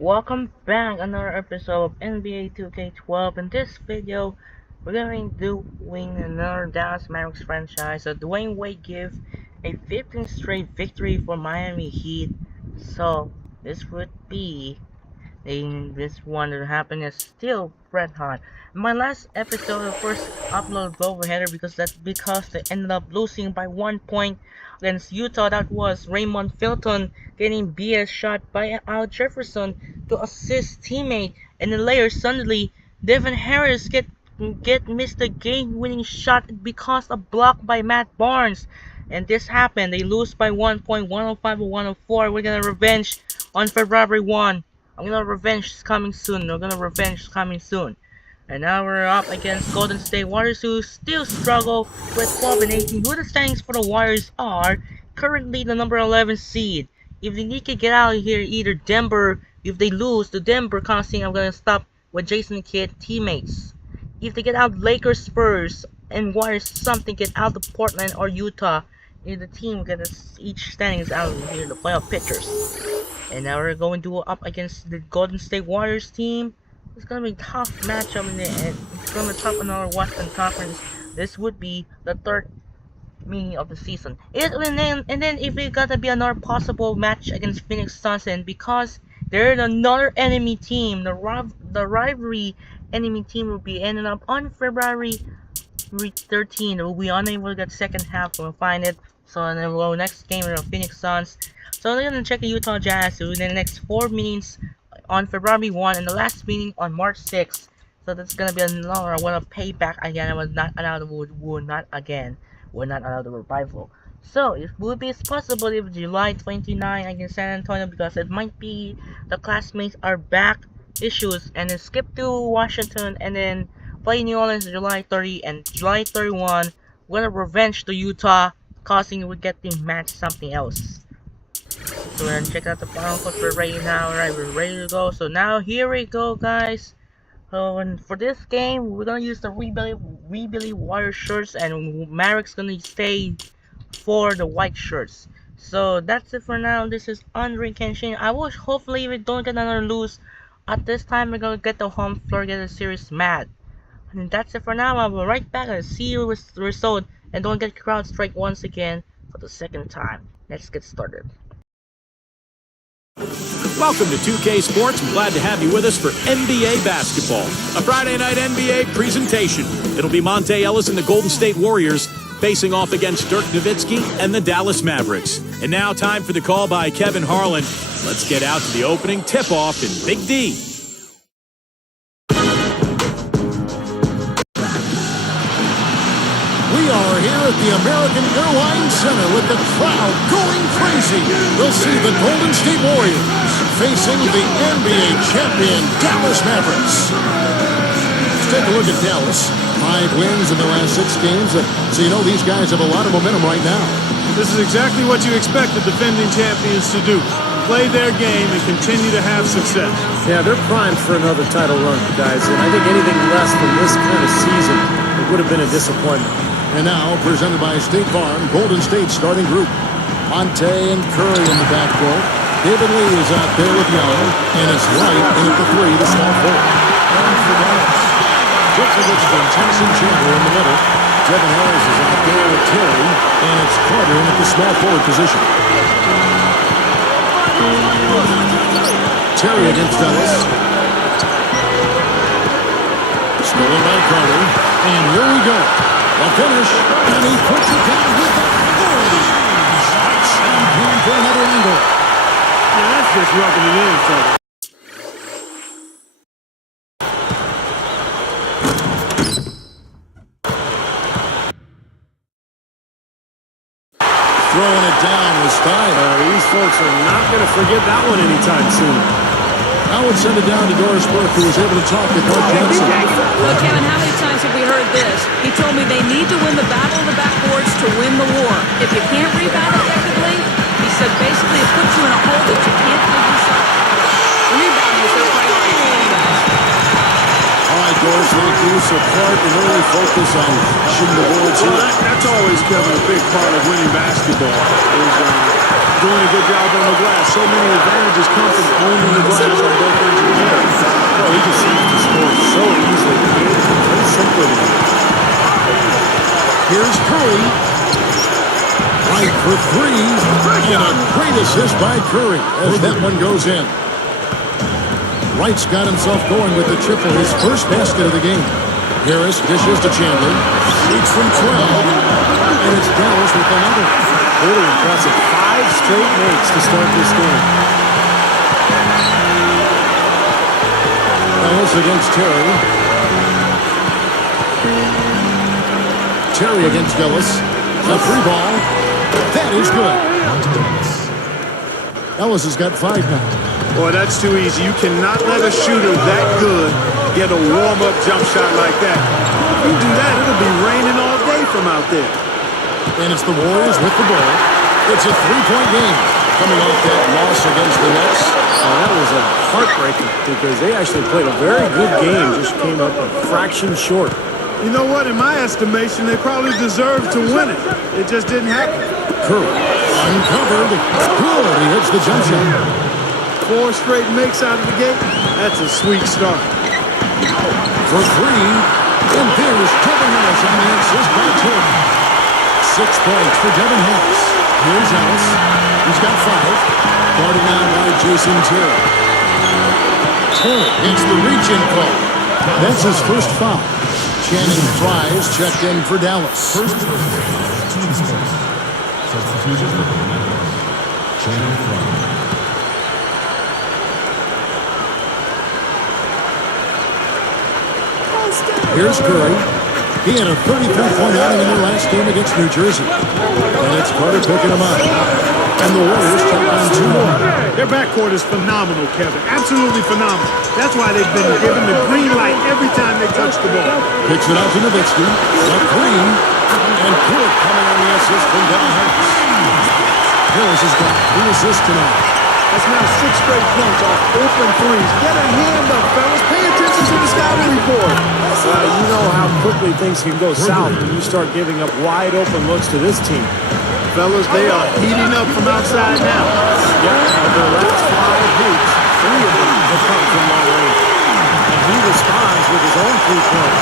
Welcome back another episode of NBA 2K12. In this video, we're going to be doing another Dallas Mavericks franchise. So Dwayne Wade give a 15th straight victory for Miami Heat. So this would be this one that happened is still red hot. My last episode, of course, uploaded over header because they ended up losing by 1 point against Utah. That was Raymond Felton getting BS shot by Al Jefferson to assist teammate, and then later suddenly Devin Harris get missed the game-winning shot because of block by Matt Barnes. And this happened. They lose by 1 point, 105 or 104. We're gonna revenge on February 1. I'm gonna revenge is coming soon. We're gonna revenge is coming soon. And now we're up against Golden State Warriors, who still struggle with 12 and 18. Who the standings for the Warriors are currently the number 11 seed. If they need to get out of here, either Denver, if they lose to Denver, constant, I'm gonna stop with Jason Kidd teammates. If they get out Lakers, Spurs, and Warriors, something get out of Portland or Utah. If the team gets each standings out of here, the playoff pictures. And now we're going to go up against the Golden State Warriors team. It's gonna be a tough matchup and it's gonna be tough in our Western Conference. This would be the third meeting of the season. And then if it gotta be another possible match against Phoenix Suns, and because they're another enemy team, the rivalry enemy team will be ending up on February 13. We'll be unable to get second half. We'll find it. So then we'll next game with the Phoenix Suns. So they're gonna check the Utah Jazz in the next 4 meetings on February 1 and the last meeting on March 6th. So that's gonna be another one of payback again. I was not allowed would not again. We're not allowed the revival. So it would be possible if July 29 against San Antonio, because it might be the classmates are back issues, and then skip to Washington and then play New Orleans July 30 and July 31. We're gonna revenge the Utah, causing we get the match something else. So we're gonna check out the final code for ready now. Alright, we're ready to go. So now here we go, guys. So and for this game, we're gonna use the We Believe Warrior shirts, and Mavericks gonna stay for the white shirts. So that's it for now. This is Andre Kenshin. I wish hopefully we don't get another lose. At this time, we're gonna get the home floor, get the series mad. And that's it for now. I'll be right back and see you with the result. And don't get crowd strike once again for the second time. Let's get started. Welcome to 2K Sports. I'm glad to have you with us for NBA basketball, a Friday night NBA presentation. It'll be Monte Ellis and the Golden State Warriors facing off against Dirk Nowitzki and the Dallas Mavericks. And now time for the call by Kevin Harlan. Let's get out to the opening tip-off in Big D. We are here at the American Airlines Center with the crowd going crazy. We'll see the Golden State Warriors facing the NBA champion Dallas Mavericks. Let's take a look at Dallas. 5 wins in the last 6 games. So you know these guys have a lot of momentum right now. This is exactly what you expect the defending champions to do. Play their game and continue to have success. Yeah, they're primed for another title run, guys. And I think anything less than this kind of season, it would have been a disappointment. And now, presented by State Farm, Golden State starting group. Monte and Curry in the backcourt. David Lee is out there with Young, and it's Wright in at the 3, the small forward. And for Dallas, Vucevic and Tyson Chandler in the middle. Devin Harris is out there with Terry, and it's Carter in at the small forward position. Terry against Ellis. Stolen by Carter, and here we go. The finish, and he puts it down with authority. And for another angle. Now that's just rubbing it in, fellas. Throwing it down with style. These folks are not going to forget that one anytime soon. Now would send it down to Doris Burke, who was able to talk to Coach Johnson. Well, Kevin, how many times have we heard this? He told me they need to win the battle of the backboards to win the war. If you can't rebound effectively, he said basically it puts you in a hole that you can't dig yourself out. Rebounding is their priority. All right, course, like you, so Clark can really focus on shooting the boards Well, here. that's always, Kevin, a big part of winning basketball is doing a good job on the glass. So many advantages come from owning the glass on both ends of the floor. Well, he just seems to score so easily. The game is very simple to him. Here's Curry. Right for three. And a great assist by Curry as that one goes in. Wright's got himself going with the triple, his first basket of the game. Harris dishes to Chandler. Shoots from 12. And it's Dallas with another. Really impressive. 5 straight makes to start this game. Dallas against Terry. Terry against Ellis. A 3-ball. That is good. Ellis has got 5 now. Boy, that's too easy. You cannot let a shooter that good get a warm-up jump shot like that. If you do that, it'll be raining all day from out there. And it's the Warriors with the ball. It's a 3-point game coming off that loss against the Nets. That was a heartbreaker because they actually played a very good game, just came up a fraction short. You know what? In my estimation, they probably deserved to win it. It just didn't happen. Curry uncovered. Good. He hits the jump shot. 4 straight makes out of the gate. That's a sweet start. For 3. And there's Devin Harris on the assist by Terry. 6 points for Devin Harris. Here's Ellis. He's got 5. Guarded now by Jason Terry. Terry gets the reach-in call. That's his first foul. Channing Frye's checked in for Dallas. First team space. Substitution for Channing Frye. Here's Curry. He had a 33-point outing in their last game against New Jersey. And it's Carter picking him up. And the Warriors take on 2 more. Their backcourt is phenomenal, Kevin. Absolutely phenomenal. That's why they've been given the green light every time they touch the ball. Picks it out to Nowitzki. Up 3. And Pruitt coming on the assist from Devin Harris. Harris has got 3 assists tonight. That's now 6 straight points off open threes. Get a hand up, fellas. Pay attention to the scouting report. You know how quickly things can go south when you start giving up wide open looks to this team. Fellas, they are heating up from outside now. Yeah, of their last 5 hoops, 3 of them have come from long range. And he responds with his own 3-point.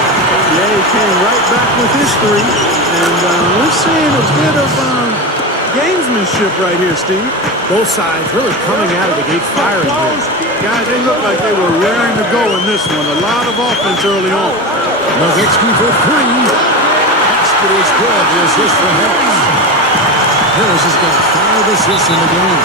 Yeah, he came right back with his 3. And we're seeing a bit of gamesmanship right here, Steve. Both sides really coming out of the gate firing here. Guys, they look like they were raring to go in this one. A lot of offense early on. Nowitzki for 3. Basket is good. The assist for Harris. Harris has got 5 assists in the game.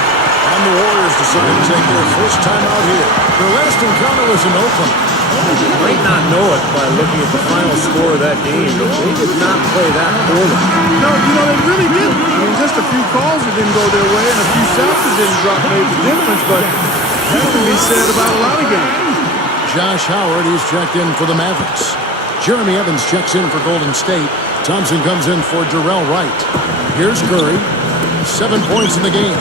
And the Warriors decide to take their first time out here. Their last encounter was in Oakland. You might not know it by looking at the final score of that game, but they did not play that poorly. No, they really didn't. I mean, just a few calls that didn't go their way and a few shots that didn't drop made the difference, but that can be said about a lot of games. Josh Howard, he's checked in for the Mavericks. Jeremy Evans checks in for Golden State. Thompson comes in for Jarrell Wright. Here's Curry. 7 points in the game.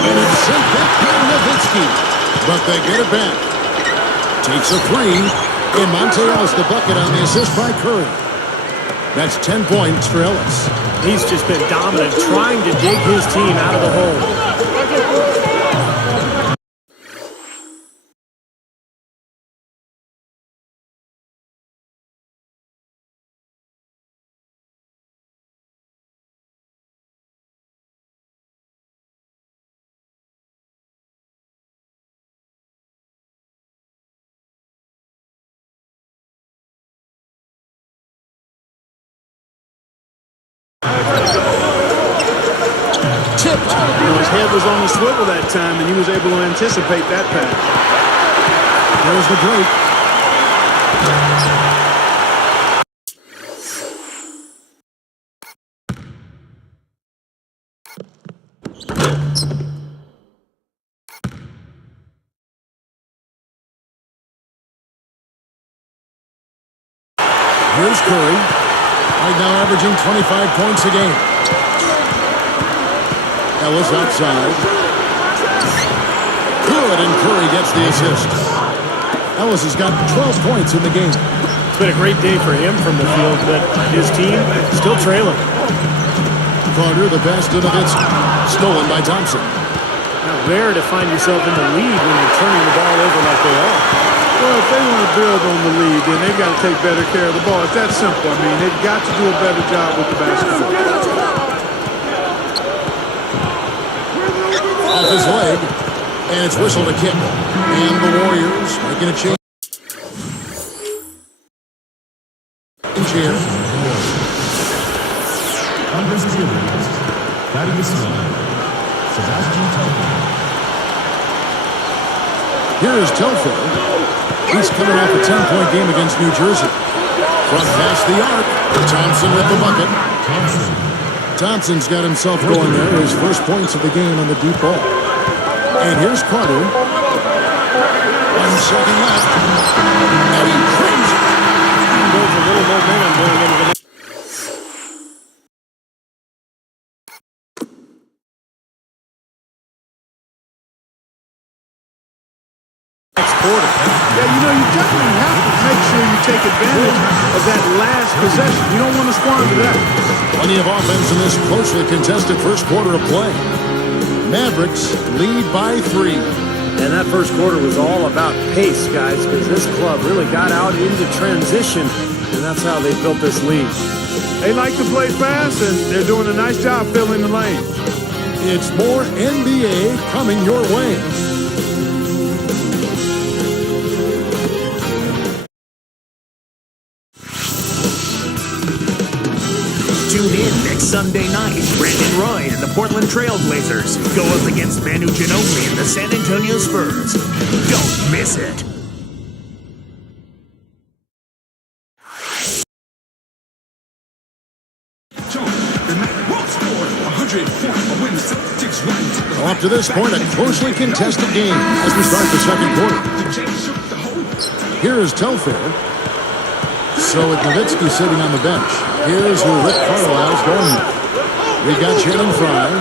And it's sent back by Nowitzki. But they get it back. Takes a 3. And Monte Ellis the bucket on the assist by Curry. That's 10 points for Ellis. He's just been dominant, trying to dig his team out of the hole. Tipped. His head was on the swivel that time, and he was able to anticipate that pass. There's the break. Here's Curry. Right now averaging 25 points a game. Ellis outside. Good, and Curry gets the assist. Ellis has got 12 points in the game. It's been a great day for him from the field, but his team still trailing. Carter, the pass to Nowitzki. Stolen by Thompson. Now, rare to find yourself in the lead when you're turning the ball over like they are. Well, if they want to build on the lead, then they've got to take better care of the ball. It's that simple. I mean, they've got to do a better job with the basketball. Off his leg, and it's whistled a kick. And the Warriors making a change. Here. Undisputed. Batting the slide. Sebastian Telfair. Here is Telfair. He's coming off a 10-point game against New Jersey. Front past the arc. Thompson with the bucket. Thompson's got himself going there. His first points of the game on the deep ball. And here's Carter. 1 second left. And he trims it. Builds a little momentum going into the next quarter. Yeah, you know, you definitely have to make sure you take advantage of that last possession. You don't want to squander that. Plenty of offense in this closely contested first quarter of play. Mavericks lead by 3. And that first quarter was all about pace, guys, because this club really got out into transition, and that's how they built this lead. They like to play fast, and they're doing a nice job filling the lanes. It's more NBA coming your way. Tune in next Sunday night. Brandon Roy and the Portland Trail Blazers go up against Manu Ginobili and the San Antonio Spurs. Don't miss it. Well, up to this point, a closely contested game as we start the second quarter. Here is Telfair. So with Nowitzki sitting on the bench, here's who Rick Carlisle's going with. We got Channing Frye,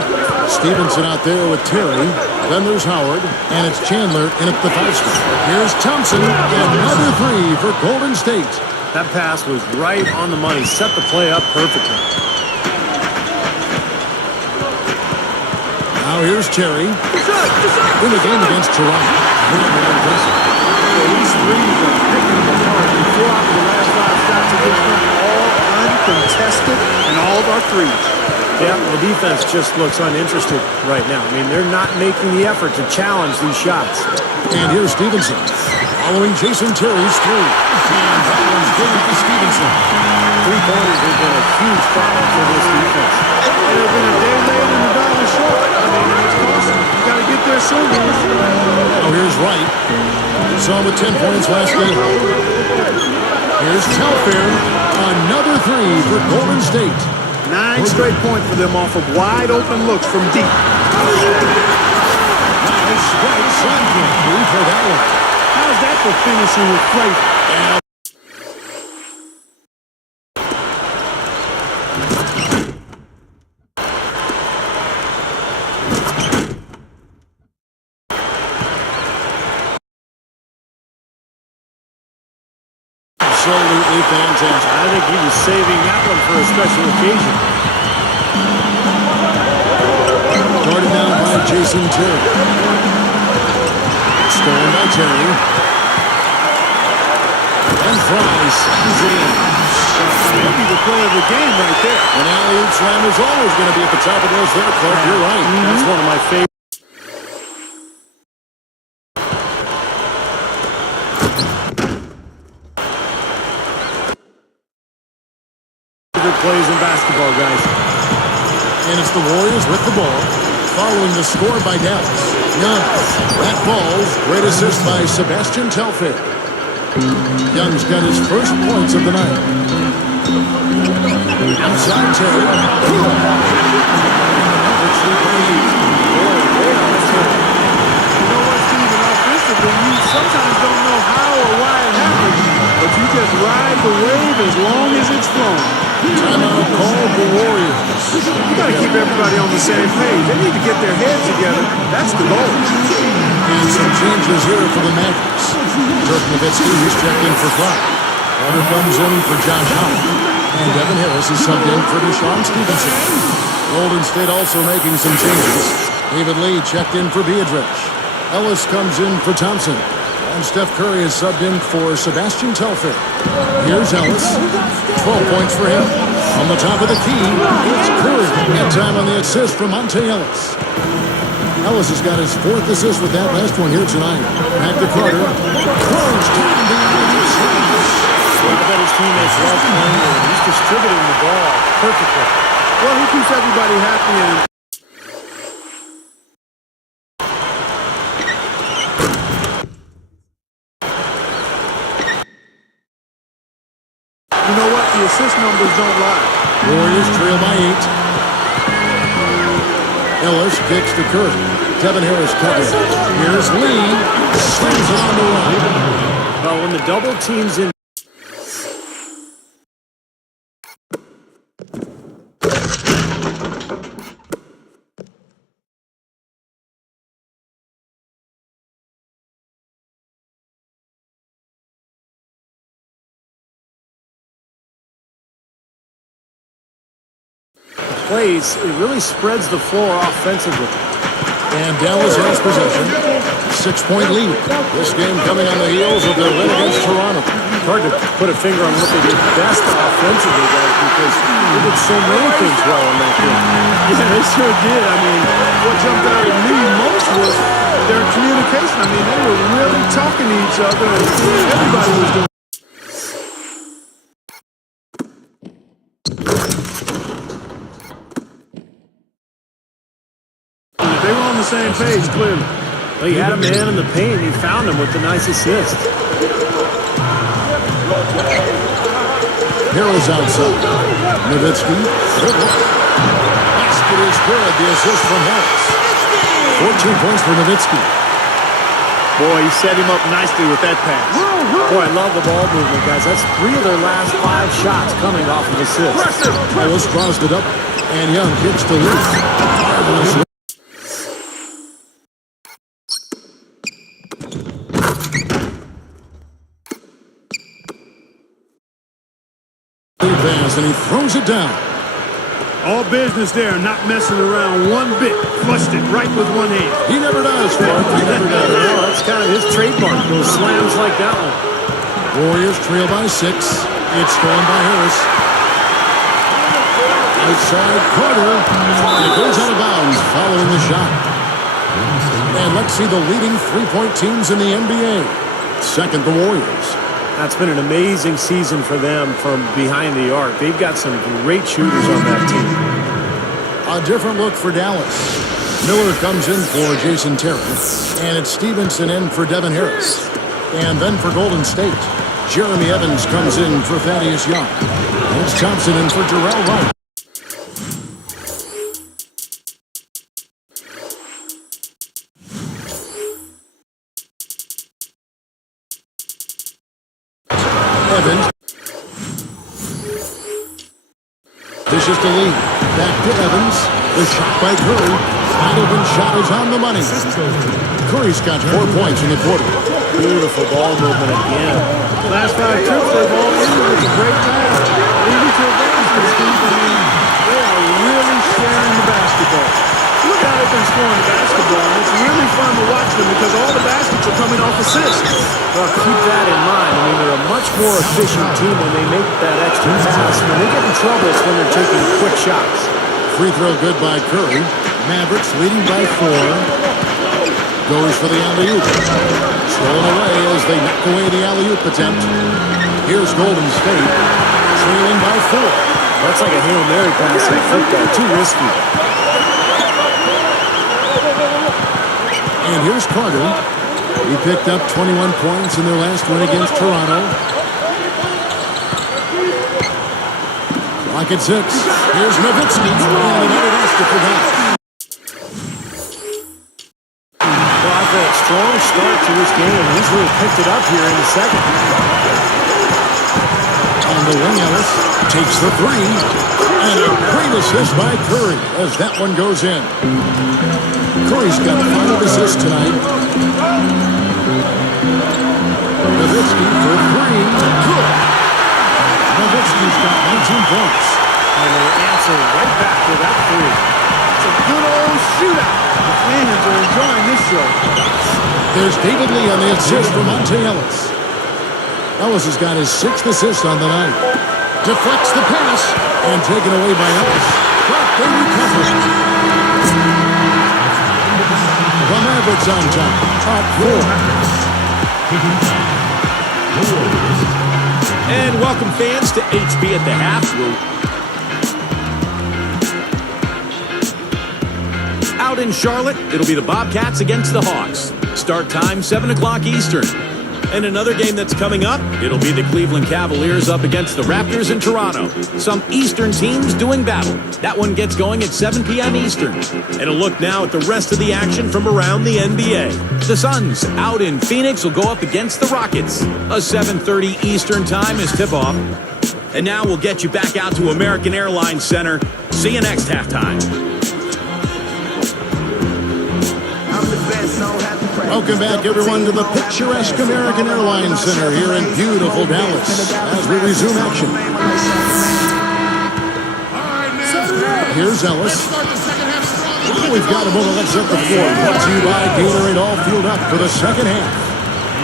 Stevenson out there with Terry, then there's Howard, and it's Chandler in at the 5 spot. Here's Thompson, another 3 for Golden State. That pass was right on the money, set the play up perfectly. Now here's Terry in the game against Toronto. These threes are picking them apart. We threw out the last 5 shots against them, all uncontested, and all of our threes. Yeah, the defense just looks uninterested right now. I mean, they're not making the effort to challenge these shots. And here's Stevenson following Jason Terry's 3. And that one's good to Stevenson. 3-pointers have been a huge problem for this defense. They've been a day late and a dollar short. I mean, it's costing. You got to get there soon. Now here's Wright. Saw with 10 points last game. Here's Telfair. Another 3 for Golden State. 9 straight points for them off of wide open looks from deep. Nice right side kick. For that one. How's that for finishing with flavor? Absolutely fantastic. I think he was saving that one for a special occasion. Guarded down by Jason Terry. Stolen by Terry. And Frye sends it in. Maybe the play of the game right there. An alley-oop slam is always going to be at the top of the list there, Clark. You're right. That's one of my favorite. Plays in basketball, guys. And it's the Warriors with the ball, following the score by Dallas. Young, that ball, great assist by Sebastian Telfair. Young's got his first points of the night. Outside Terry. You know what, Stephen? Offensively, you sometimes don't know how or why it happens, but you just ride the wave as long as it's flowing. Timeout called the Warriors. You got to keep everybody on the same page. They need to get their heads together. That's the goal. And some changes here for the Mavericks. Dirk Nowitzki, he's checked in for Clark. Carter comes in for Josh Howard. And Devin Harris is subbed in for Deshaun Stevenson. Golden State also making some changes. David Lee checked in for Biedrich. Ellis comes in for Thompson. And Steph Curry is subbed in for Sebastian Telfair. Here's Ellis. 12 points for him. On the top of the key, it's Curry. And time on the assist from Monte Ellis. Ellis has got his 4th assist with that last one here tonight. Back to Carter. Crunch time behind the slides. I bet his teammates love playing with him. He's distributing the ball perfectly. Well, he keeps everybody happy and you know what? The assist numbers don't lie. Warriors trail by 8. Ellis kicks to Curry. Devin Harris covers. Here's Lee. Swings it on the run. Well, when the double team's in. Plays, it really spreads the floor offensively. And Dallas has possession. 6-point lead. This game coming on the heels of their win against Toronto. Hard to put a finger on what they did best offensively, guys, because they did so many things well in that game. yeah, they sure did. I mean, what jumped out at me most was their communication. I mean, they were really talking to each other, and everybody was doing. They were on the same page, clearly. Well, he had a man in the paint. He found him with the nice assist. Harris outside. Nowitzki. Basket is good. The assist from Harris. 14 points for Nowitzki. Boy, he set him up nicely with that pass. Boy, I love the ball movement, guys. That's 3 of their last 5 shots coming off of assists. Ellis crossed it up. And Young kicks to Lee. Marvelous. And he throws it down. All business there, not messing around one bit. Flushed it right with one hand. He never does, Clark. He never does. Well, that's kind of his trademark, those slams like that one. Warriors trail by 6. It's stolen by Harris. Outside Carter. And it goes out of bounds following the shot. And let's see the leading 3-point teams in the NBA. Second, the Warriors. That's been an amazing season for them from behind the arc. They've got some great shooters on that team. A different look for Dallas. Miller comes in for Jason Terry. And it's Stevenson in for Devin Harris. And then for Golden State, Jeremy Evans comes in for Thaddeus Young. And it's Thompson in for Jarrell Wright. Evans. Dishes to Lee. Back to Evans. The shot by Curry. Wide open shot is on the money. Curry's got 4 points in the quarter. Beautiful ball movement again. Last 5 trips, they've all ended with a great pass. Leading to advantage, Steve. I mean, they are really sharing the basketball. Look how they've been scoring the basketball, and it's really fun to watch them because all the baskets are coming off assists. Well, keep that in mind. I mean, they're a much more efficient team when they make that extra pass. When they get in trouble, it's when they're taking quick shots. Free throw good by Curry. Mavericks leading by 4. Goes for the alley-oop. Stolen away as they knock away the alley-oop attempt. Here's Golden State, trailing by 4. That's like a Hail Mary pass in football. Too risky. And here's Carter. He picked up 21 points in their last win against Toronto. Clock at 6. Here's Nowitzki. And another basket for that. Well, after a strong start to this game, he's really picked it up here in the second. On the wing, Ellis takes the 3. And a great assist by Curry as that one goes in. Curry's got 5 assists tonight. Nowitzki for three. Good. Nowitzki's got 19 points. And they answer right back with that three. It's a good old shootout. The fans are enjoying this show. There's David Lee on the assist for Monte Ellis. Ellis has got his 6th assist on the night. Deflects the pass and taken away by Ellis. But they recover it. The Mavericks on top. Up 4. And welcome fans to HB at the half. Out in Charlotte, it'll be the Bobcats against the Hawks. Start time 7 o'clock Eastern. And another game that's coming up, it'll be the Cleveland Cavaliers up against the Raptors in Toronto. Some Eastern teams doing battle. That one gets going at 7 p.m. Eastern. And a look now at the rest of the action from around the NBA. The Suns out in Phoenix will go up against the Rockets. A 7:30 Eastern time is tip-off. And now we'll get you back out to American Airlines Center. See you next halftime. Welcome back, everyone, to the picturesque American Airlines Center here in beautiful Dallas as we resume action. Here's Ellis. We've got a moment. Let's set the floor. Brought to you by Gatorade All Fueled Up for the second half.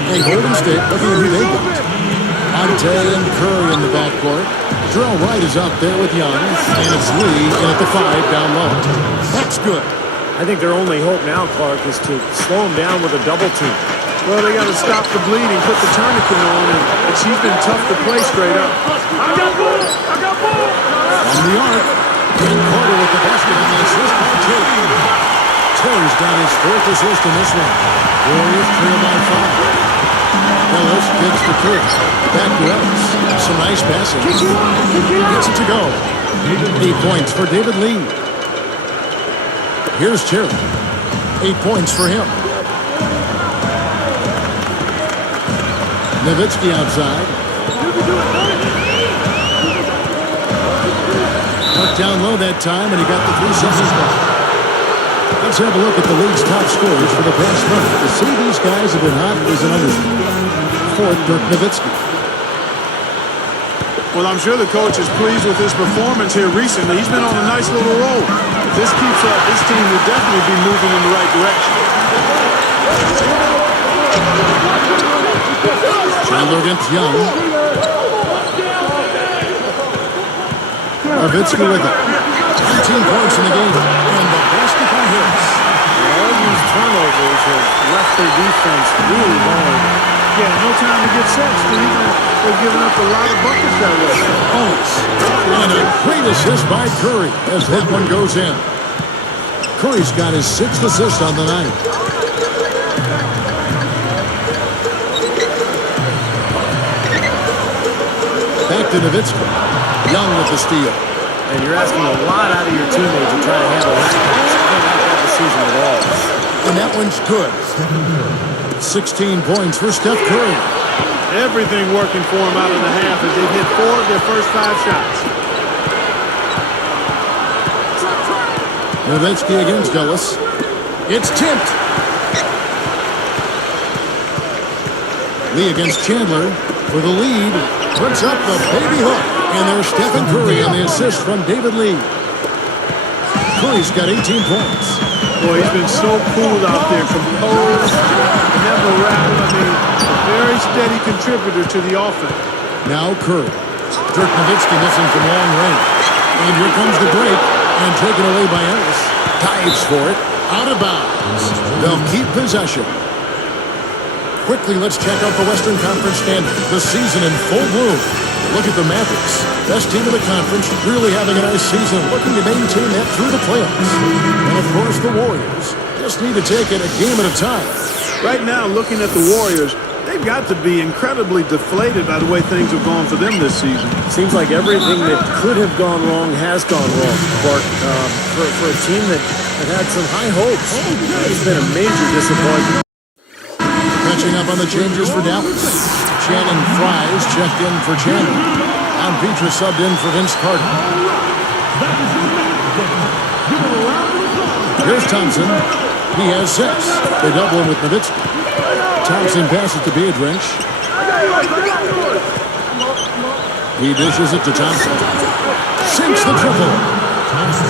And Golden State looking at who they got. Monte and Curry in the backcourt. Jarrell Wright is out there with Young. And it's Lee in at the 5 down low. That's good. I think their only hope now, Clark, is to slow him down with a double team. Well, they got to stop the bleeding, put the tourniquet on, and she's been tough to play straight up. On the arc, and Carter with the basket on the assist by Terry. Terry's got his 4th assist in this one. Warriors trail by 5. Ellis gets the kick. Back to Ellis. Some nice passing. Gets it to go. 8 points for David Lee. Here's Terry. 8 points for him. Nowitzki outside. Got down low that time, and he got the 3 seconds back. Let's have a look at the league's top scorers for the past month. To see these guys have been hot is an understatement. 4th, Dirk Nowitzki. Well, I'm sure the coach is pleased with his performance here recently. He's been on a nice little roll. If this keeps up, this team will definitely be moving in the right direction. Chandler against Young. Nowitzki with it. 19 points in the game. And the basket by Harris. All these turnovers have left their defense really vulnerable. Yeah, no time to get set, Steve. They've given up a lot of buckets that way. And a great assist by Curry as that one goes in. Curry's got his 6th assist on the night. Back to Nowitzki. Young with the steal. And you're asking a lot out of your teammates to try to handle that. They can't have the season at all. And that one's good. 16 points for Steph Curry. Everything working for him out of the half as they've hit 4 of their first 5 shots. Nowitzki against Ellis. It's tipped. Lee against Chandler for the lead. Puts up the baby hook. And there's Stephen Curry on the assist from David Lee. Curry's got 18 points. Boy, he's been so cool out there, composed, never rattled. I mean, a very steady contributor to the offense. Now Curry. Dirk Nowitzki missing from long range. And here comes the break. And taken away by Ellis. Dives for it. Out of bounds. They'll keep possession. Quickly, let's check out the Western Conference standings. The season in full bloom. Look at the Mavericks. Best team of the conference, really having a nice season, looking to maintain that through the playoffs. And of course, the Warriors just need to take it a game at a time. Right now, looking at the Warriors, they've got to be incredibly deflated by the way things have gone for them this season. Seems like everything that could have gone wrong has gone wrong, Clark. For a team that had some high hopes, it's been a major disappointment. Catching up on the changes for Dallas. Channing Fries checked in for Chandler. And Petra subbed in for Vince Carter. Here's Thompson. He has 6. They double him with Nowitzki. Thompson passes to Biedrins. He dishes it to Thompson. Sinks the triple.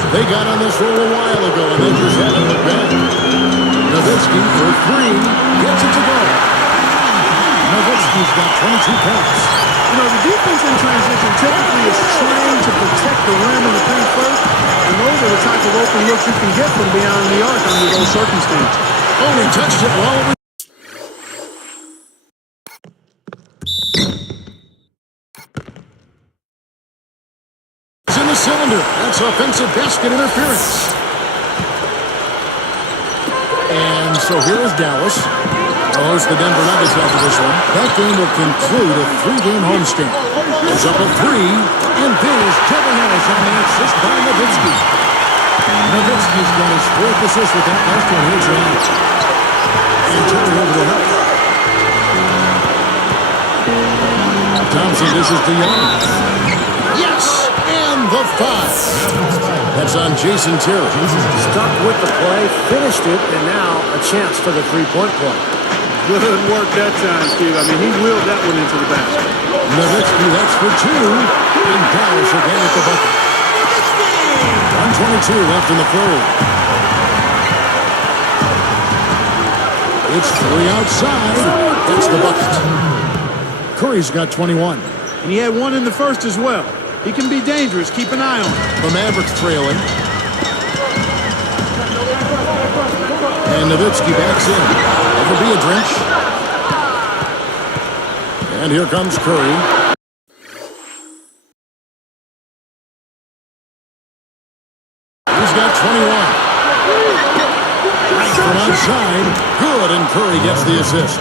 They got on this roll a while ago, and they just haven't looked back. Nowitzki for three. Gets it to go. Nowitzki's got 22 points. You know, the defense in transition typically is trained to protect the rim and the paint first, and those are the type of open looks you can get from beyond the arc under those circumstances. Only touched it while it was in the cylinder. That's offensive basket interference. And so here is Dallas. They'll host the Denver Nuggets after this one. That game will conclude a 3-game homestand. It's up a 3, and there's Kevin Harris on the assist by Nowitzki. Nowitzki's got his 4th assist with that last one. Here's Ryan. And Terry over the help. Thompson dishes to Young. Yes! And the 5. That's on Jason Terry. Stuck with the play, finished it, and now a chance for the three-point play. Good work that time, Steve. I mean, he wheeled that one into the basket. Nowitzki, that's for 2. And Dallas again at the bucket. 1:22 left in the third. It's 3 outside. That's the bucket. Curry's got 21. And he had one in the first as well. He can be dangerous. Keep an eye on him. The Mavericks trailing. And Nowitzki backs in. Over Biedrins. And here comes Curry. He's got 21. Right from outside. Good, and Curry gets the assist.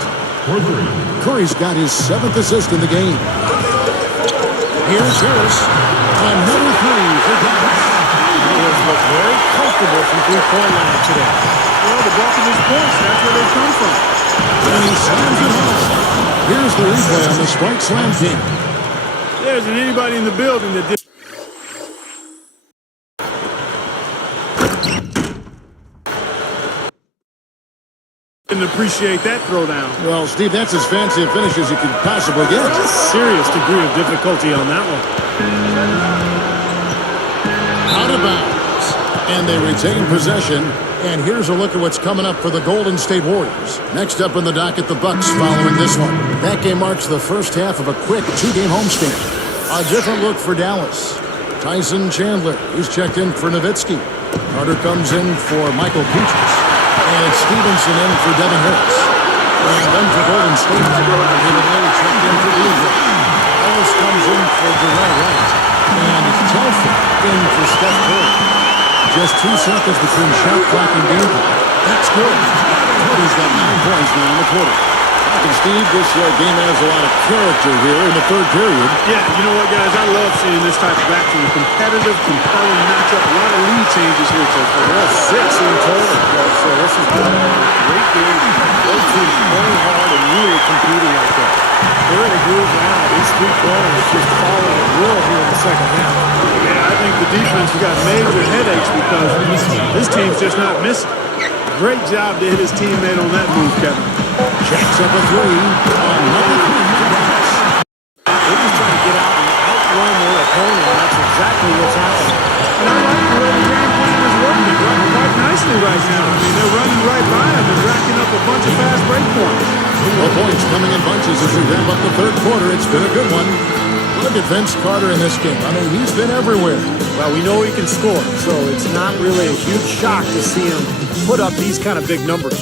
Curry's got his 7th assist in the game. Here's Harris. Another 3 for Dallas. He has looked very comfortable from three-point line today. Well, the bulk of his points, that's where they come from. And he slams it home. Here's the replay on the Sprite Slam team. There isn't anybody in the building that did. Didn't appreciate that throwdown. Well, Steve, that's as fancy a finish as you could possibly get. Serious degree of difficulty on that one. Out of bounds. And they retain possession. And here's a look at what's coming up for the Golden State Warriors. Next up in the docket, the Bucks following this one. That game marks the first half of a quick 2-game homestand. A different look for Dallas. Tyson Chandler, he's checked in for Nowitzki. Carter comes in for Michael Peaches. And Stevenson in for Devin Harris. And then for Golden State, David Lee checked in for Greenwood. Ellis comes in for Jarrell Wright. And Telford in for Steph Curry. Just 2 seconds between shot clock and game clock. That's good. Curry's got 9 points now in the quarter. And Steve, this game has a lot of character here in the third period. Yeah, you know what, guys? I love seeing this type of action. A competitive, compelling matchup. A lot of lead changes here so far. Well, 6 in total. So this has been a great game. Both teams playing hard and really competing out there. They're in a groove now. These 3-pointers just following a real here in the second half. Yeah, I think the defense has got major headaches because this team's just not missing. Great job to hit his teammate on that move, Kevin. Jacks up a 3. Another 3 for Dallas. They're just trying to get out and outrun their opponent, and that's exactly what's happening. And I like the way the game plan is working quite nicely right now. I mean, they're running right by him and racking up a bunch of fast break points. Well, points coming in bunches as we wrap up the third quarter. It's been a good one. Look at Vince Carter in this game. I mean, he's been everywhere. Well, we know he can score, so it's not really a huge shock to see him put up these kind of big numbers.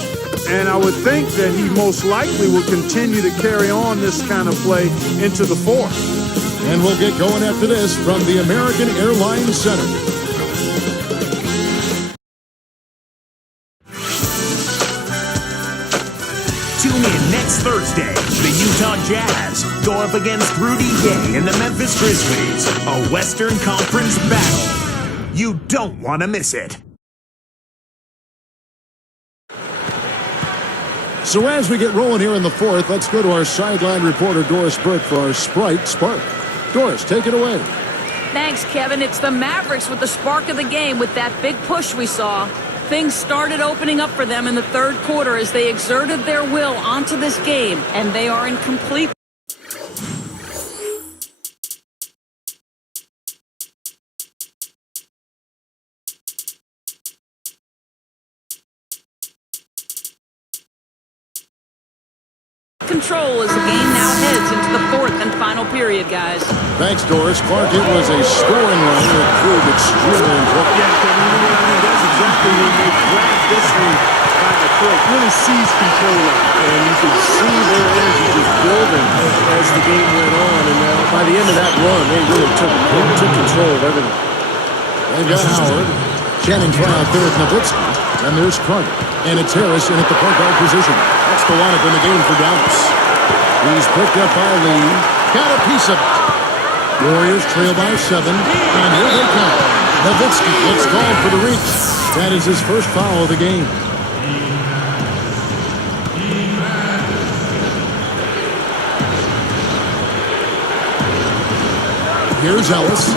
And I would think that he most likely will continue to carry on this kind of play into the fourth. And we'll get going after this from the American Airlines Center. Tune in next Thursday. The Utah Jazz go up against Rudy Gay and the Memphis Grizzlies. A Western Conference battle. You don't want to miss it. So as we get rolling here in the fourth, let's go to our sideline reporter, Doris Burke, for our Sprite Spark. Doris, take it away. Thanks, Kevin. It's the Mavericks with the spark of the game with that big push we saw. Things started opening up for them in the third quarter as they exerted their will onto this game, and they are in complete control as the game now heads into the fourth and final period, guys. Thanks, Doris. Clark, it was a scoring run that proved extremely important. Yeah, Kevin, you know what I mean? That's exactly when they grab this one by the throat. Really seized control of it. And you could see their energy just building as the game went on. And by the end of that run, they really took control of everything. They've got Howard. Shannon try out there with Nowitzki. And there's Carter. And it's Harris in at the point guard position. That's the lineup in the game for Dallas. He's picked up by Lee. Got a piece of it. Warriors trail by 7. And here they come. Nowitzki gets called for the reach. That is his first foul of the game. Here's Ellis.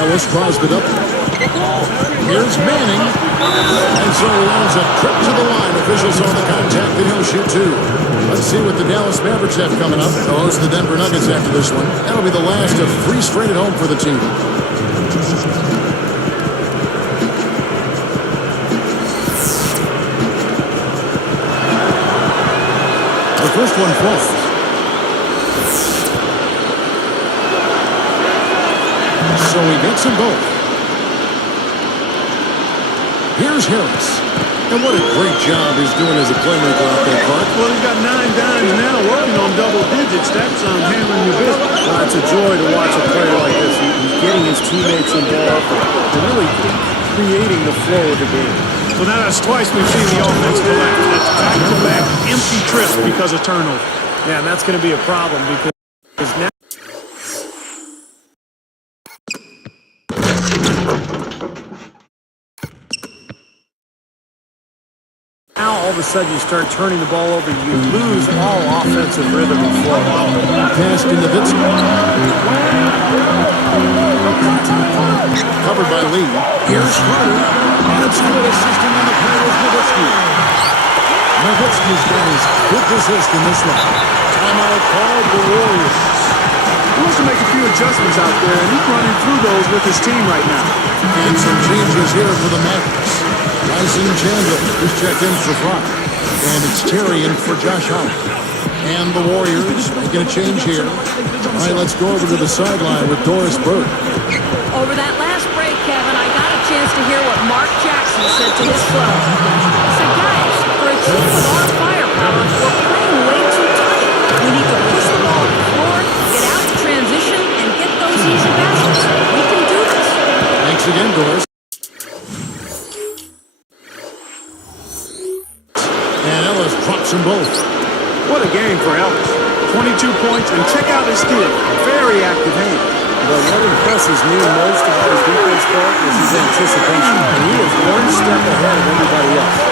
Ellis tries it up. Here's Manning. And so he lands a trip to the line. Officials on the contact, and he'll shoot 2. Let's see what the Dallas Mavericks have coming up. They'll host the Denver Nuggets after this one. That'll be the last of 3 straight at home for the team. The first one falls. So he gets them both. Here's Harris. And what a great job he's doing as a playmaker out there, Clark. Well, he's got 9 dimes now working on double digits. That's handling your business. It's a joy to watch a player like this. He's getting his teammates involved and really creating the flow of the game. So now that's twice we've seen the offense collapse. That's back-to-back empty trips because of turnover. Yeah, and that's going to be a problem because now all of a sudden you start turning the ball over, you lose all offensive rhythm and flow. Pass to Nowitzki. Covered by Lee. Here's Carter. And it's good assisting on the play with Nowitzki. Nowitzki's got his 5th assist in this one. Timeout called the Warriors. He wants to make a few adjustments out there, and he's running through those with his team right now. And some changes here for the Mavericks. Tyson Chandler is checked in for Fry. And it's Terry in for Josh Howard. And the Warriors making a change here. All right, let's go over to the sideline with Doris Burke. Over that last break, Kevin, I got a chance to hear what Mark Jackson said to his club. He said, guys, for a team with our firepower, we're playing way too tight. We need to push the ball to the floor, get out to transition, and get those easy baskets. We can do this. Thanks again, Doris. And Ellis drops them both. What a game for Ellis. 22 points, and check out his steal. Very active hand. But what impresses me most about his defense part is his anticipation. And he is one step ahead of everybody else.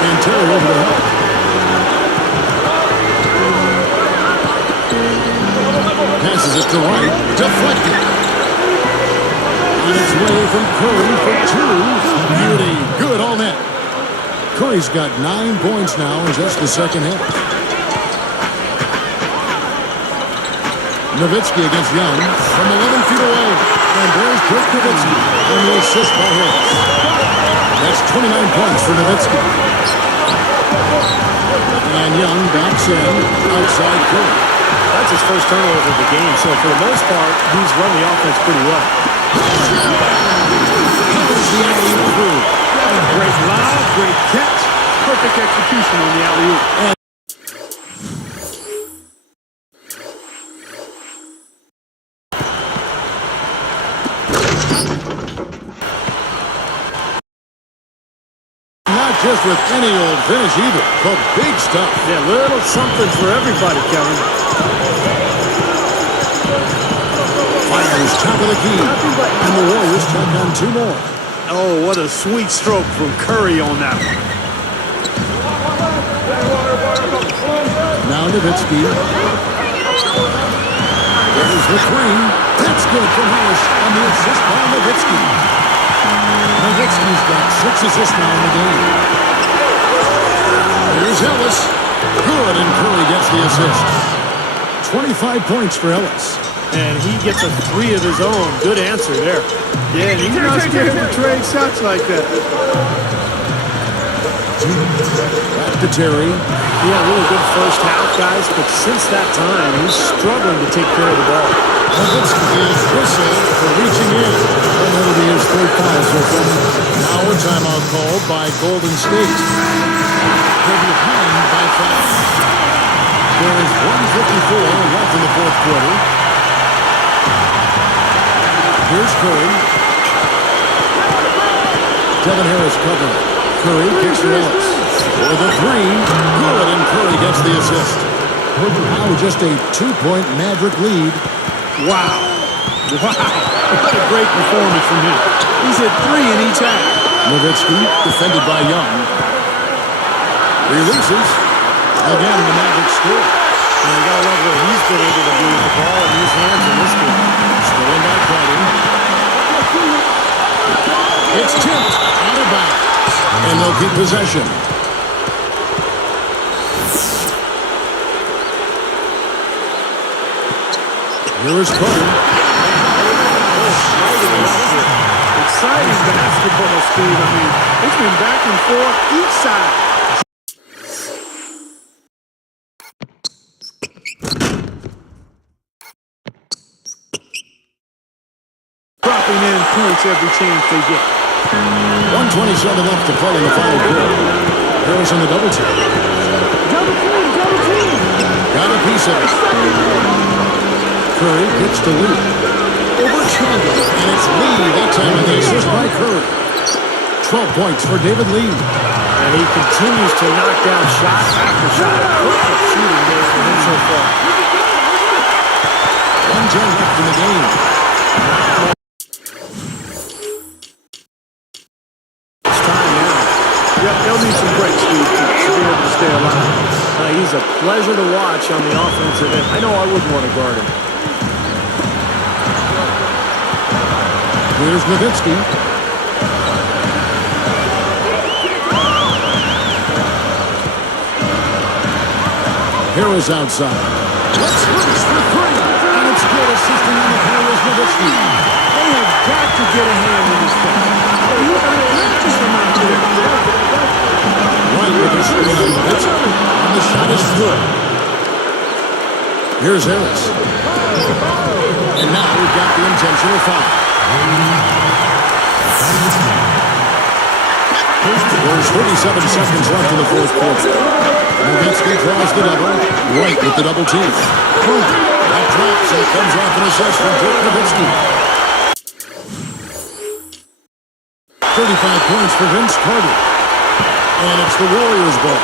And Terry over the help. Passes it to right. Deflected. On its way from Curry for 2. Beauty. Good on that. Curry's got 9 points now in just the second half. Nowitzki against Young from 11 feet away. And there's Dirk Nowitzki on the assist by Harris. That's 29 points for Nowitzki. And Young backs in outside Curry. That's his first turnover of the game, so for the most part, he's run the offense pretty well. Here's the alley-oop through. Great lob, great catch, perfect execution on the alley-oop. Not just with any old finish either, but big stuff. Yeah, little something for everybody, Kevin. Fires top of the key, and the Warriors tack on 2 more. Oh, what a sweet stroke from Curry on that one. Now Nowitzki. There's the 3. That's It's good from Harris on the assist by Nowitzki. Nowitzki's got 6 assists now in the game. Here's Ellis. Good, and Curry gets the assist. 25 points for Ellis. And he gets a 3 of his own. Good answer there. Yeah, he's not scared to trade shots like that. Back to Terry. Yeah, really good first half, guys, but since that time, he's struggling to take care of the ball. Nowitzki is whistled for reaching in. And that'll be his 3rd foul so far. Now a timeout called by Golden State. They're behind by 5. There is 1:54 left in the 4th quarter. Here's Curry. Devin Harris covering. Curry kicks to Ellis. For the 3. Good, and Curry gets the assist. Now just a 2-point Maverick lead. Wow. What a great performance from him. He's hit 3 in each half. Nowitzki, defended by Young. Releases. Again, the Mavericks score. And you gotta love what he's been able to do with the ball in his hands in this game. Stolen by Carter. It's tipped out of bounds. And they'll keep possession. Here is Carter. Exciting basketball, Steve. I mean, it's been back and forth each side. Dropping in points every chance they get. 1:27 left to play in the final quarter. Harris on the double team. Double team. Got a piece of it. Curry gets to Lee. Over Chandler. And it's Lee that time on the assist by Curry. 12 points for David Lee. And he continues to knock down shot after shot. Perfect shooting day for him so far. 1:10 left in the game. It's time now. Yep, they'll need some breaks, Steve, to be able to stay alive. He's a pleasure to watch on the offensive end. I know I wouldn't want to guard him. Here's Nowitzki. Harris outside. Let's loose for 3. And it's good, assisting on the play is Nowitzki. They have got to get a hand in this thing. Just from out there. Right with the screen on Nowitzki. And the shot is good. Here's Harris. And now we've got the intentional foul. There's 37 seconds left in the 4th quarter. Nowitzki draws the double. Right with the double team. That drops and comes off an assist from Dirk Nowitzki. 35 points for Vince Carter. And it's the Warriors' ball.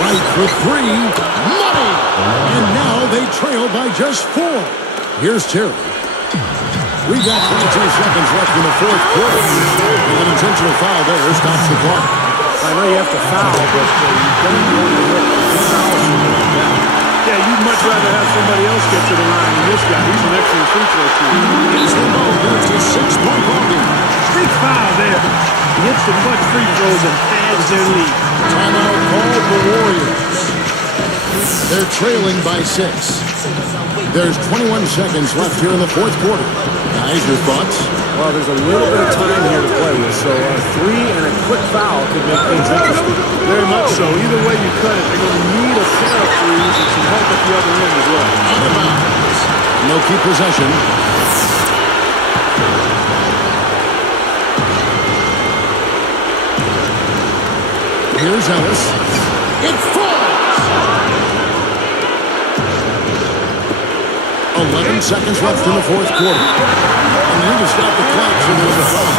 Right for 3. Money! And now they trail by just 4. Here's Terry. We got 22 seconds left in the 4th quarter. And an intentional foul there stops the clock. I know you have to foul, but you don't want to let the foul shooter like that. Yeah, you'd much rather have somebody else get to the line than this guy. He's an excellent free throw shooter. It's the ball goes to 6-point ball game. Big foul there. He hits the clutch free throws and adds their lead. Timeout called the Warriors. They're trailing by 6. There's 21 seconds left here in the 4th quarter. Guys, your thoughts? Well, there's a little bit of time here to play with, so a 3 and a quick foul could make things interesting. Very much so. Either way you cut it, they're going to need a pair of threes and some help at the other end as well. Out of bounds. And they'll keep possession. Here's Ellis. It falls! 11 seconds left in the 4th quarter. And they need to stop the clock so there's a foul.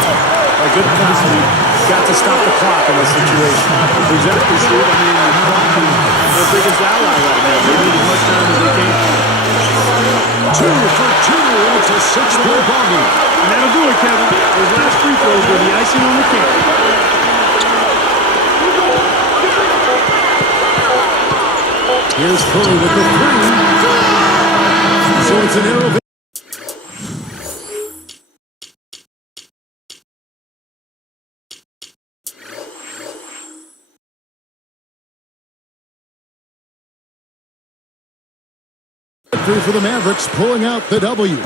A good pass. You've got to stop the clock in this situation. Exactly, Steve. I mean, the clock is their biggest ally right now. They need as much time as they can. 2 for 2. It's a 6-point ball game. And that'll do it, Kevin. Those last free throws were the icing on the cake. Here's Curry with the 3. So it's an arrow. Through for the Mavericks, pulling out the W.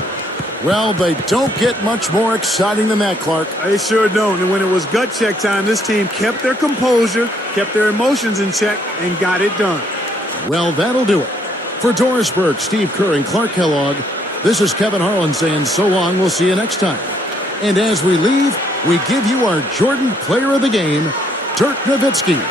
Well, they don't get much more exciting than that, Clark. They sure don't. And when it was gut check time, this team kept their composure, kept their emotions in check, and got it done. Well, that'll do it. For Doris Burke, Steve Kerr, and Clark Kellogg, this is Kevin Harlan saying so long. We'll see you next time. And as we leave, we give you our Jordan Player of the Game, Dirk Nowitzki.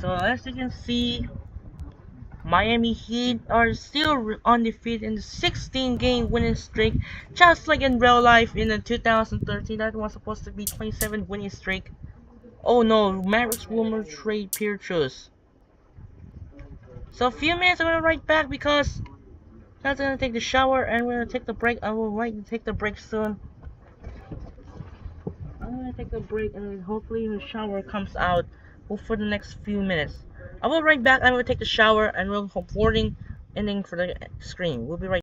So as you can see, Miami Heat are still undefeated in the 16-game winning streak, just like in real life in the 2013. That was supposed to be 27 winning streak. Oh no, Mavericks rumor trade Pietrus. So a few minutes, I'm gonna write back because I'm gonna take the shower and we're gonna take the break. I will take the break soon. I'm gonna take a break and hopefully the shower comes out for the next few minutes. I will write back. I'm gonna take the shower and we'll recording ending for the screen. We'll be right.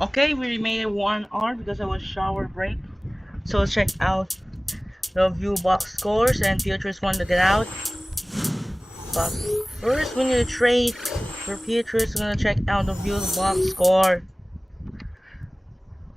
Okay, we made it 1 hour because I was shower break. So let's check out the view box scores and Beatrice wanted to get out. But first we need to trade for Beatrice. We're gonna check out the view box score.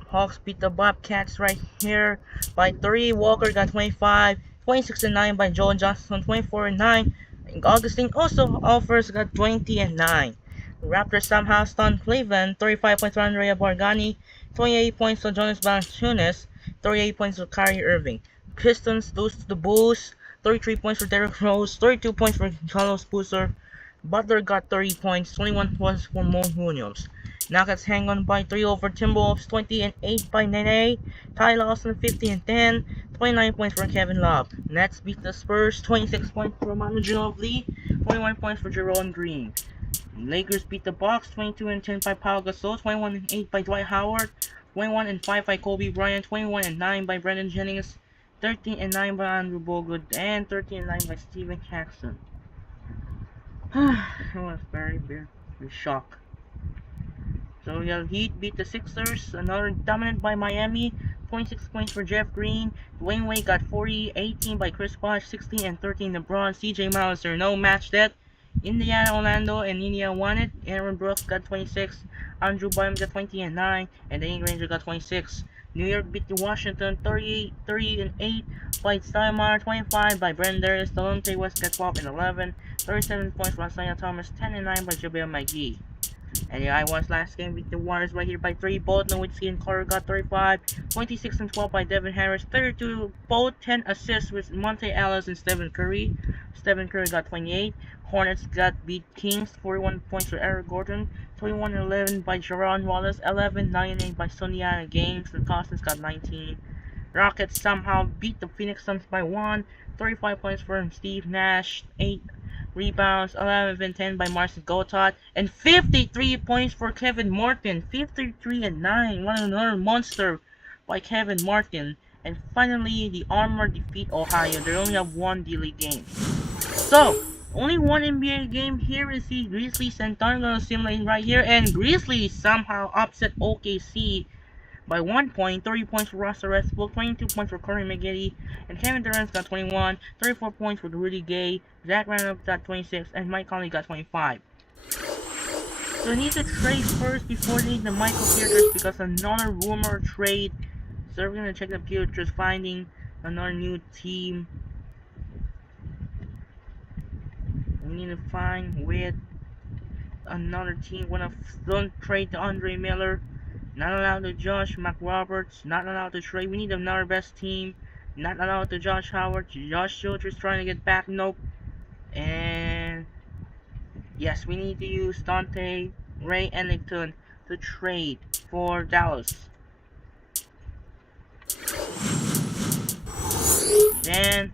Hawks beat the Bobcats right here by 3. Walker got 25, 26 and 9 by Joe Johnson, 24 and 9. And Augustine also offers got 20 and 9. Raptors somehow stunned Cleveland, 35 points for Andrea Bargani, 28 points for Jonas Valanciunas, 38 points for Kyrie Irving. Pistons lose to the Bulls, 33 points for Derrick Rose, 32 points for Carlos Boozer. Butler got 30 points, 21 points for Mo Williams. Nuggets hang on by 3 over Timberwolves, 20 and 8 by Nene. Ty Lawson 50 and 10, 29 points for Kevin Love. Nets beat the Spurs, 26 points for Manu Ginobili, 21 points for Jerome Green. Lakers beat the Bucks, 22 and 10 by Pau Gasol, 21 and 8 by Dwight Howard, 21 and 5 by Kobe Bryant, 21 and 9 by Brandon Jennings, 13 and 9 by Andrew Bogut, and 13 and 9 by Steven Jackson. It was very shock. So the Heat beat the Sixers, another dominant by Miami, 26 points for Jeff Green. Dwayne Wade got 40, 18 by Chris Bosh, 16 and 13 LeBron. CJ Miles, there no match that. Indiana, Orlando, and India won it. Aaron Brooks got 26, Andrew Bynum got 20 and 9, and Danny Granger got 26. New York beat the Washington 30 and 8 by Steinmeier, 25 by Brent Darius, Delonte West got 12 and 11, 37 points for Isaiah Thomas, 10 and 9 by JaVale McGee. And the Iowa's last game beat the Warriors right here by 3. Both Nowitzki and Carter got 35, 26 and 12 by Devin Harris, 32, both 10 assists with Monte Ellis and Stephen Curry. Stephen Curry got 28. Hornets got beat Kings, 41 points for Eric Gordon, 21 and 11 by Jaron Wallace, 11, 9 and 8 by Soniana Games, and Cousins got 19. Rockets somehow beat the Phoenix Suns by 1, 35 points for Steve Nash, 8 rebounds, 11 and 10 by Marcin Gortat, and 53 points for Kevin Martin, 53 and 9, another monster by Kevin Martin. And finally, the Armor defeat Ohio. They only have 1 D-League game. So, only 1 NBA game here is the Grizzlies and Thunder simulating right here, and Grizzlies somehow upset OKC by 1 point, 30 points for Russell Westbrook, 22 points for Corey McGiddy, and Kevin Durant got 21, 34 points for Rudy Gay, Zach Randolph got 26, and Mike Conley got 25. So we need to trade first before needing the Michael Pierce because another rumor trade. So we're gonna check the Pierce finding another new team. We need to find with another team. Don't trade to Andre Miller. Not allowed to Josh McRoberts. Not allowed to trade. We need another best team. Not allowed to Josh Howard. Josh Childress trying to get back. Nope. And yes, we need to use Dante Ray Ellington to trade for Dallas. Then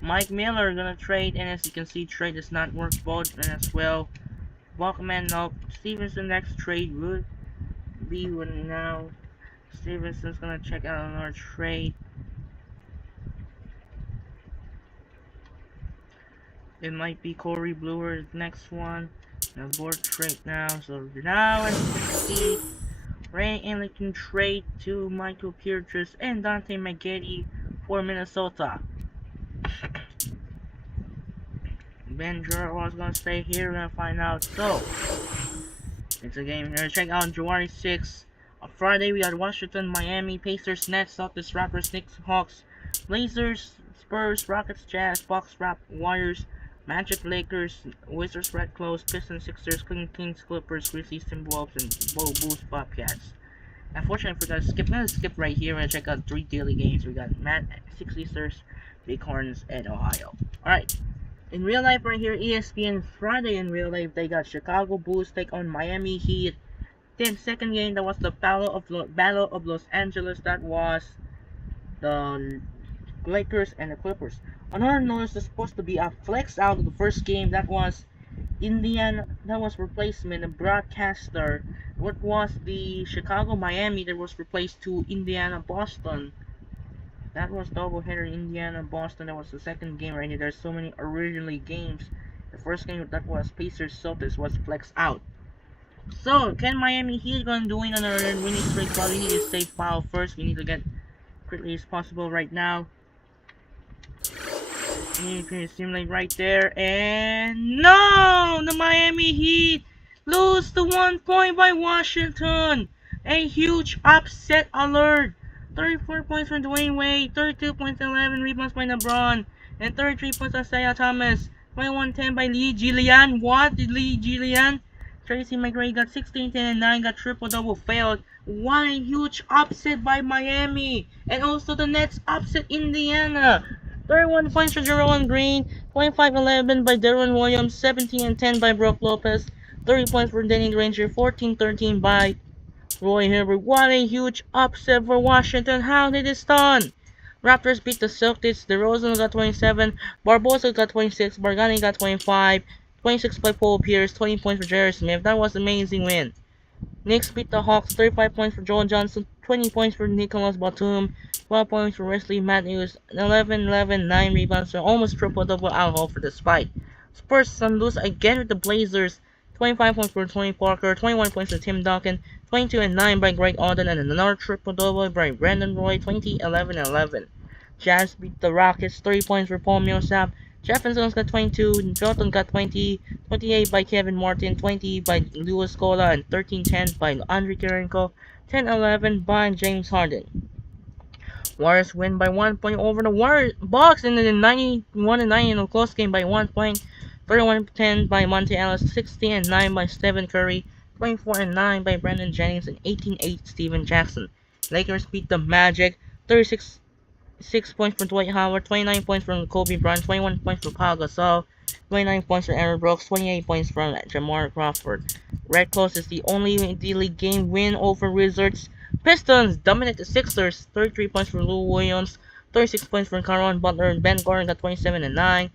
Mike Miller gonna trade, and as you can see, trade does not work both and as well. Walkman, nope. Stevenson next trade would be one now. Stevenson's gonna check out another trade. It might be Corey Brewer's next one. Now board trade now. So now as you can see, Ray Ellington trade to Michael Pierce and Dante McGiddy for Minnesota. Ben Jarrett was gonna stay here. We're gonna find out. So it's a game here. Check out January 6th. On Friday we got Washington, Miami, Pacers, Nets, Celtics, Raptors, Knicks, Hawks, Blazers, Spurs, Rockets, Jazz, Bucks, Warriors, Magic, Lakers, Wizards, Red Close, Pistons, Sixers, Kings, Clippers, Grizzlies, Timberwolves, and Bulls, Bobcats. Unfortunately, I'm gonna skip right here and check out 3 daily games. We got 66ers, Bighorns, and Ohio. Alright. In real life right here, ESPN Friday in real life, they got Chicago Bulls take on Miami Heat. Then second game, that was the Battle of Los Angeles. That was the Lakers and the Clippers. Another notice is supposed to be a flex out of the first game. That was Indiana. That was replacement, a broadcaster. What was the Chicago Miami that was replaced to Indiana Boston. That was doubleheader Indiana Boston. That was the second game right here. There's so many originally games. The first game that was Pacers Celtics was flex out. So, can Miami Heat gonna doing another winning streak? But we need to save file first. We need to get quickly as possible right now. You can simulate right there, and no! The Miami Heat lose to 1 point by Washington. A huge upset alert. 34 points from Dwayne Wade, 32 points, 11 rebounds by LeBron, and 33 points on Isaiah Thomas. 21-10 by Lee Jillian. What did Lee Jillian? Tracy McGrady got 16, 10, and 9, got triple-double, failed. What a huge upset by Miami. And also the Nets upset Indiana. 31 points for Jerome Green, 25-11 by Derwin Williams, 17-10 by Brook Lopez, 30 points for Danny Granger, 14-13 by Roy Hibbert. What a huge upset for Washington. How did this done? Raptors beat the Celtics. DeRozan got 27, Barbosa got 26, Bargani got 25, 26 by Paul Pierce, 20 points for Jerry Smith. That was an amazing win. Knicks beat the Hawks, 35 points for Joel Johnson, 20 points for Nicholas Batum, 12 points for Wesley Matthews, 11-11, 9 rebounds, so almost triple-double out for the Spike. Spurs lose again with the Blazers, 25 points for Tony Parker, 21 points for Tim Duncan, 22-9 by Greg Oden, and another triple-double by Brandon Roy, 20-11-11. Jazz beat the Rockets, 30 points for Paul Millsap, Jefferson's got 22, Jordan got 20, 28 by Kevin Martin, 20 by Louis Scola, and 13-10 by Andrei Kirilenko, 10-11 by James Harden. Warriors win by 1 point over the Bucks in the 91-9 in a close game by 1 point, 31-10 by Monte Ellis, 16-9 by Stephen Curry, 24-9 by Brandon Jennings, and 18-8 Steven Jackson. Lakers beat the Magic, 36 points for Dwight Howard, 29 points from Kobe Bryant, 21 points for Pau Gasol, 29 points for Aaron Brooks, 28 points from Jamar Crawford. Red Claws is the only D-League game win over Wizards. Pistons dominate the Sixers, 33 points for Lou Williams, 36 points for Caron Butler, Ben Gordon got 27-9,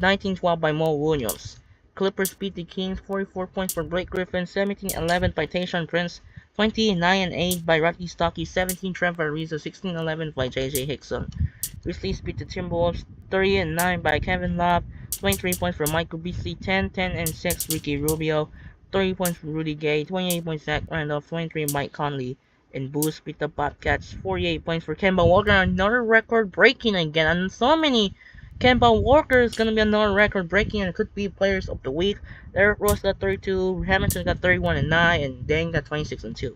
19-12 by Mo Williams. Clippers beat the Kings, 44 points for Blake Griffin, 17-11 by Tayshaun Prince, 29-8 by Rodney Stockey, 17 Trevor Ariza, 16-11 by JJ Hickson. Grizzlies beat the Timberwolves, 30-9 by Kevin Love, 23 points for Michael Beasley, 10-6 Ricky Rubio, 30 points for Rudy Gay, 28 points Zach Randolph, 23 Mike Conley. And Bulls beat the Bobcats, 48 points for Kemba Walker, another record breaking again. And so many Kemba Walker is going to be another record breaking and could be players of the week. Derrick Rose got 32, Hamilton got 31-9, and Deng got 26-2.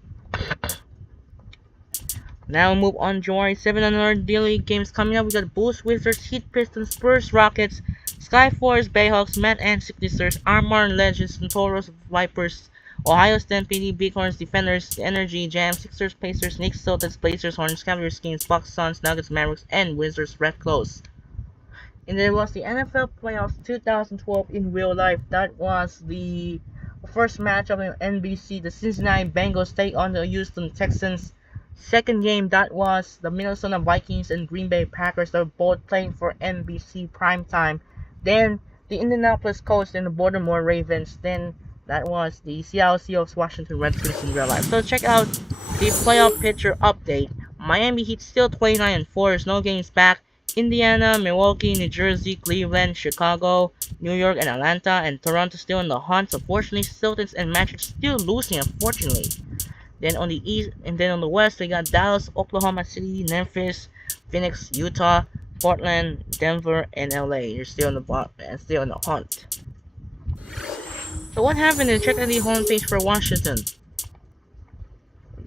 Now move on, July 7 another D-League games coming up. We got Bulls, Wizards, Heat, Pistons, Spurs, Rockets, Skyforce, Bayhawks, Mad Ants, Sixers, Armor, Legends, Toros, Vipers, Ohio Stampede, Bighorns, Defenders, The Energy, Jam, Sixers, Pacers, Knicks, Celtics, Blazers, Hornets, Cavaliers, Kings, Bucks, Suns, Nuggets, Mavericks, and Wizards, Red Claws. And there was the NFL Playoffs 2012 in real life. That was the first matchup on NBC. The Cincinnati Bengals take on the Houston Texans. Second game, that was the Minnesota Vikings and Green Bay Packers. They're both playing for NBC primetime. Then the Indianapolis Colts and the Baltimore Ravens. Then that was the Seattle Seahawks Washington Redskins in real life. So check out the playoff picture update. Miami Heat still 29-4. There's no games back. Indiana, Milwaukee, New Jersey, Cleveland, Chicago, New York, and Atlanta, and Toronto still in the hunt. Unfortunately, Celtics and Magic still losing, unfortunately. Then on the east, and then on the west, we got Dallas, Oklahoma City, Memphis, Phoenix, Utah, Portland, Denver, and LA. You're still in the bottom and still in the hunt. So what happened? Check out the homepage for Washington.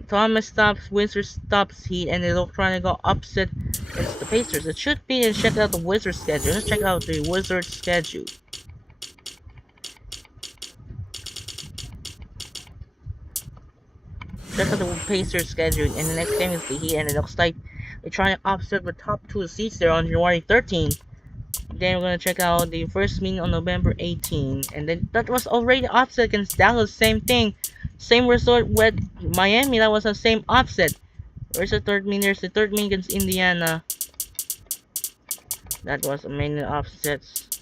Thomas stops, Wizards stops Heat, and they're trying to go upset against the Pacers. It should be, and check out the Wizards schedule. Let's check out the Wizards schedule. Check out the Pacers schedule, and the next game is the Heat, and it looks like they're trying to upset the top two seeds there on January 13th. Then we're gonna check out the first meeting on November 18th, and then that was already upset against Dallas. Same thing. Same result with Miami, that was the same upset. Where's the third meeting? There's the third meeting against Indiana. That was a main upsets.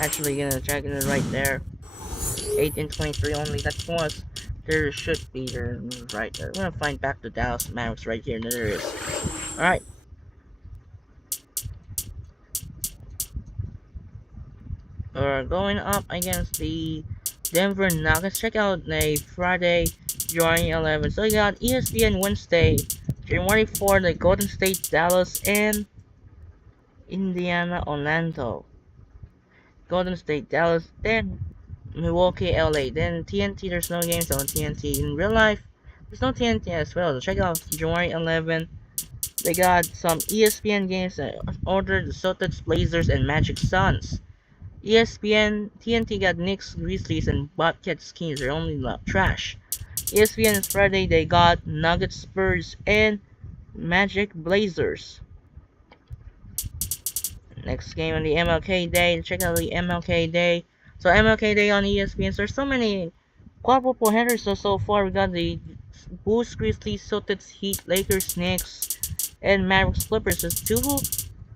Actually, gonna check it right there. 18-23 only. That was. There should be there right there. We're gonna find back the Dallas Mavericks right here. There it is. Alright. are going up against the Denver Nuggets. Check out the Friday, January 11th. So you got ESPN Wednesday, January 4th, the Golden State, Dallas, and Indiana, Orlando. Golden State, Dallas, then Milwaukee, LA. Then TNT, there's no games on TNT. In real life, there's no TNT as well. So check out January 11th. They got some ESPN games that ordered the Celtics, Blazers, and Magic Suns. ESPN, TNT got Knicks, Grizzlies, and Bobcats, Kings. They're only trash. ESPN Friday, they got Nuggets, Spurs, and Magic, Blazers. Next game on the MLK Day. Check out the MLK Day. So MLK Day on ESPN. So there's so many quadruple headers so far. We got the Bulls, Grizzlies, Celtics, Heat, Lakers, Knicks, and Mavericks, Clippers. There's two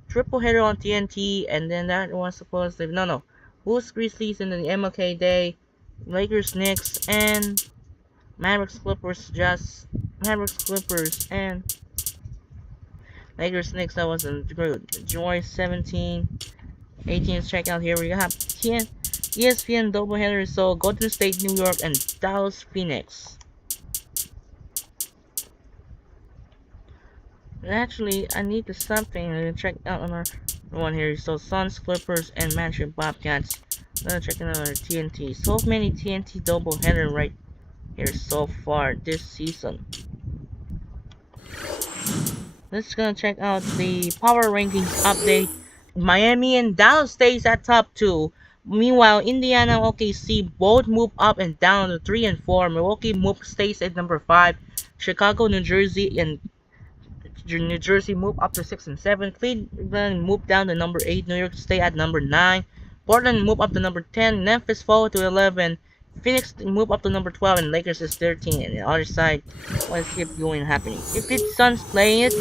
triple header on TNT, and then that was supposed to no Bulls, Grizzlies, and then the MLK Day, Lakers, Knicks, and Mavericks, Clippers. Just Mavericks, Clippers, and Lakers, Knicks. That wasn't good. January 17, 18th. Check out here. We have ESPN doubleheader. So Golden State, New York, and Dallas, Phoenix. And actually, I need to something to check out on our one here. So Suns, Clippers, and Magic, Bobcats. Let's check out our TNT. So many TNT doubleheader right here so far this season. Let's go check out the power rankings update. Miami and Dallas stays at top 2. Meanwhile, Indiana, OKC both move up and down to 3 and 4. Milwaukee stays at number 5. Chicago, New Jersey, and New Jersey move up to 6 and 7. Cleveland move down to number 8. New York stay at number 9. Portland move up to number 10. Memphis fall to 11. Phoenix move up to number 12, and Lakers is 13. And the other side, let's keep going happening. If it's Suns playing it,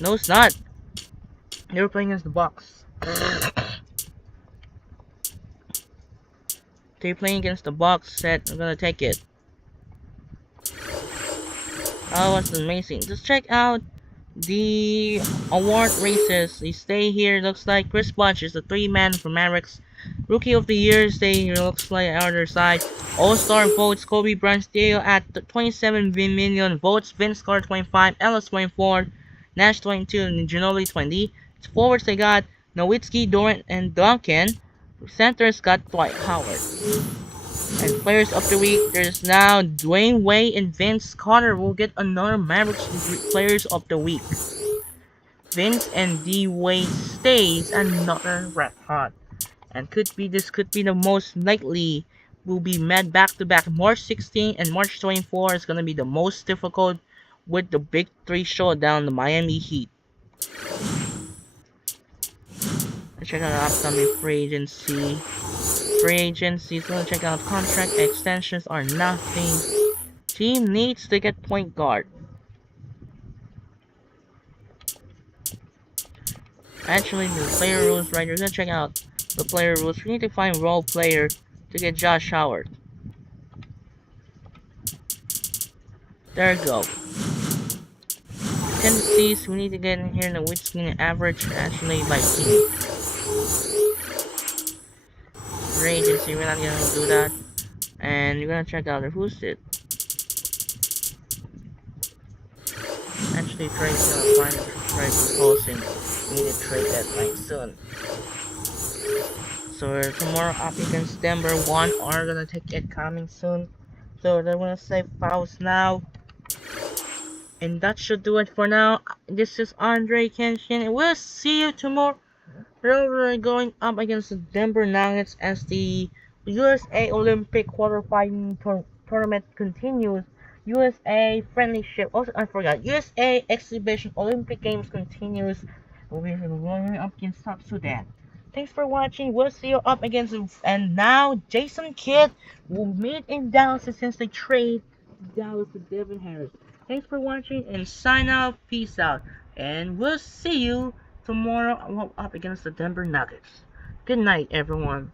no, it's not. They were playing against the Bucks. They're playing against the Bucks. Said I'm gonna take it. Oh, that's amazing. Just check out the award races. They stay here. Looks like Chris Bosh is the 3-man for Mavericks. Rookie of the Year stay here. Looks like other side. All-Star votes. Kobe Bryant still at 27 million votes. Vince Carter 25. Ellis 24. Nash 22. And Ginobili 20. Forwards they got Nowitzki, Durant, and Duncan. Centers got Dwight Howard. And Players of the Week, there's now Dwayne Wade and Vince Carter will get another Mavericks Players of the Week. Vince and D Wade stays another red hot. And this could be the most likely will be met back to back. March 16 and March 24 is gonna be the most difficult with the Big 3 showdown, the Miami Heat. Let's check out upcoming free agency. Free agencies, gonna check out contract extensions are nothing. Team needs to get point guard. Actually, the player rules right here. We're gonna check out the player rules. We need to find role player to get Josh Howard. There we go. Tendencies, we need to get in here in the Witzkin average actually by team. Free agency, we're not gonna do that. And you're gonna check out who's it. Actually, Trade's gonna find a trade proposing. We need to trade that like soon. So tomorrow up against Denver, 1 are gonna take it coming soon. So they're gonna say fouls now. And that should do it for now. This is Andre Kenshin, and we'll see you tomorrow. We're going up against the Denver Nuggets as the USA Olympic quarterfinal tournament continues. USA friendlyship. Also, I forgot. USA exhibition Olympic Games continues. We'll be going up against South Sudan. Thanks for watching. We'll see you up against. And now Jason Kidd will meet in Dallas since they trade Dallas to Devin Harris. Thanks for watching and sign out. Peace out. And we'll see you tomorrow up against the Denver Nuggets. Good night, everyone.